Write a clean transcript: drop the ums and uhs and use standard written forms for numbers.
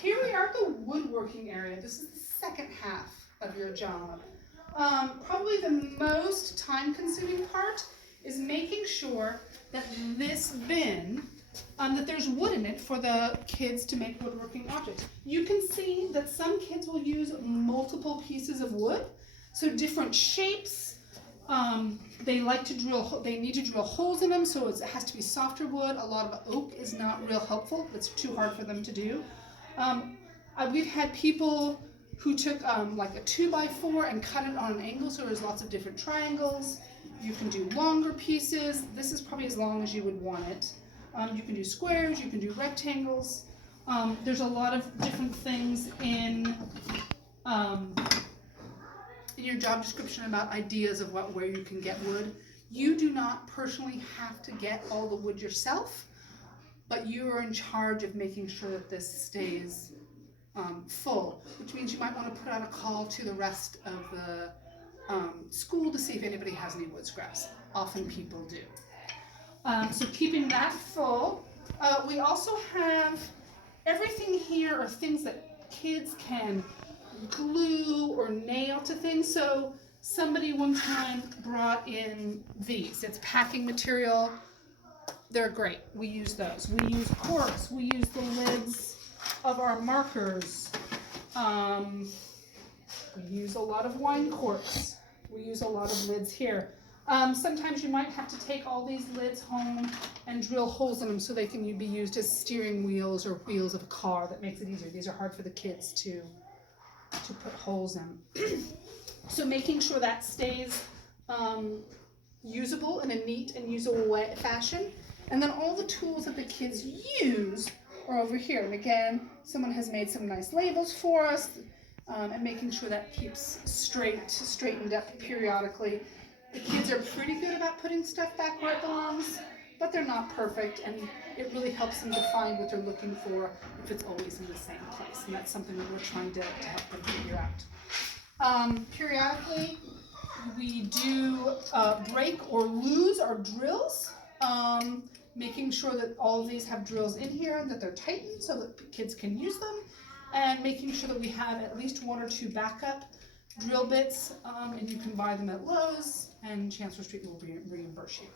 here we are at the woodworking area. This is the second half of your job. Probably the most time-consuming part is making sure that this bin, that there's wood in it for the kids to make woodworking objects. You can see that some kids will use multiple pieces of wood, so different shapes. They need to drill holes in them, so it has to be softer wood. A lot of oak is not real helpful. It's too hard for them to do. We've had people who took like a 2x4 and cut it on an angle, so there's lots of different triangles. You can do longer pieces. This is probably as long as you would want it. You can do squares, you can do rectangles. There's a lot of different things in your job description about ideas of where you can get wood. You do not personally have to get all the wood yourself, but you are in charge of making sure that this stays full, which means you might want to put out a call to the rest of the school to see if anybody has any wood scraps. Often people do. So keeping that full. We also have everything here are things that kids can glue or nail to things. So somebody one time brought in these. It's packing material. They're great. We use those. We use corks. We use the lids of our markers. We use a lot of wine corks. We use a lot of lids here. Sometimes you might have to take all these lids home and drill holes in them so they can be used as steering wheels or wheels of a car. That makes it easier. These are hard for the kids to put holes in. So making sure that stays usable in a neat and usable fashion. And then all the tools that the kids use are over here. And again, someone has made some nice labels for us, and making sure that keeps straightened up periodically. The kids are pretty good about putting stuff back where it belongs, but they're not perfect, and it really helps them to find what they're looking for if it's always in the same place. And that's something that we're trying to help them figure out. Periodically, we do break or lose our drills, making sure that all of these have drills in here and that they're tightened so that kids can use them, and making sure that we have at least 1 or 2 backup drill bits, and you can buy them at Lowe's, and Chancellor Street will reimburse you.